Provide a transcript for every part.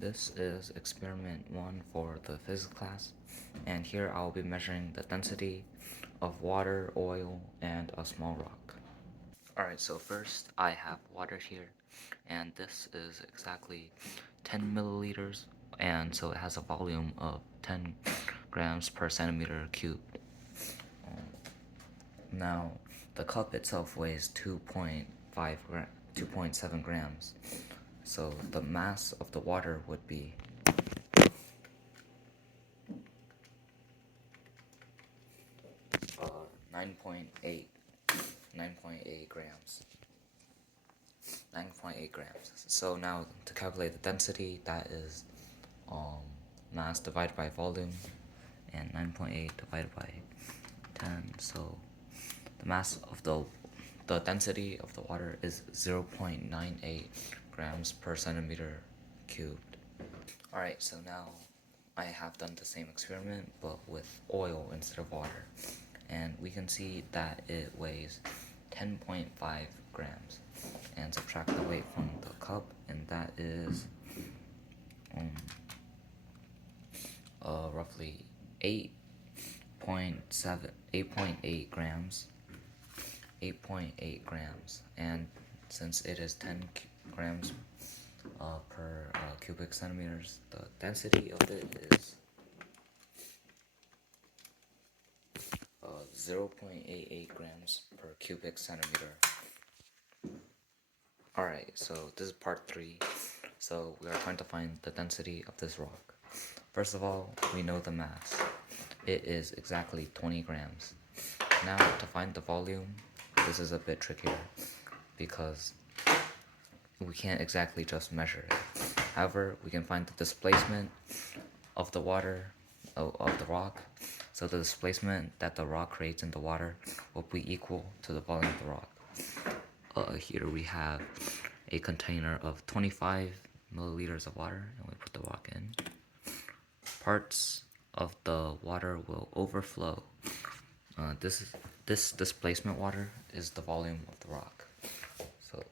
This is experiment 1 for the physics class, and here I'll be measuring the density of water, oil, and a small rock. Alright, so first I have water here, and this is exactly 10 milliliters, and so it has a volume of 10 grams per centimeter cubed. Now, the cup itself weighs 2.7 grams, so the mass of the water would be 9.8 grams. 9.8 grams. So now to calculate the density, that is mass divided by volume, and 9.8 divided by 10. So the mass of the density of the water is 0.98 grams per centimeter cubed. Alright, so now I have done the same experiment but with oil instead of water, and we can see that it weighs 10.5 grams, and subtract the weight from the cup, and that is roughly 8.8 grams. 8.8 grams, and since it is 10 grams per cubic centimeters, the density of it is 0.88 grams per cubic centimeter. Alright, so this is part 3. So we are trying to find the density of this rock. First of all, we know the mass. It is exactly 20 grams. Now to find the volume, this is a bit trickier because we can't exactly just measure it. However, we can find the displacement of the water, of the rock. So the displacement that the rock creates in the water will be equal to the volume of the rock. Here we have a container of 25 milliliters of water, and we put the rock in. Parts of the water will overflow. This displacement water is the volume of the rock. So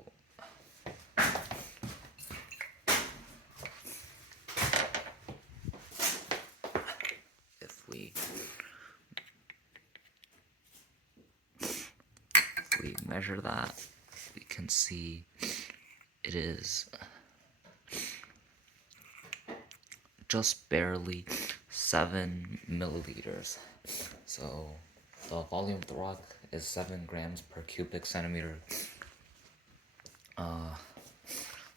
if we measure that, we can see it is just barely 7 milliliters. So the volume of the rock is 7 grams per cubic centimeter.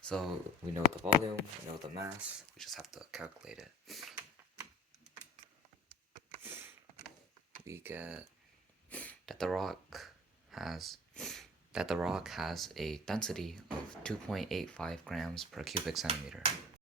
So we know the volume, we know the mass, we just have to calculate it. We get that the rock has a density of 2.85 grams per cubic centimeter.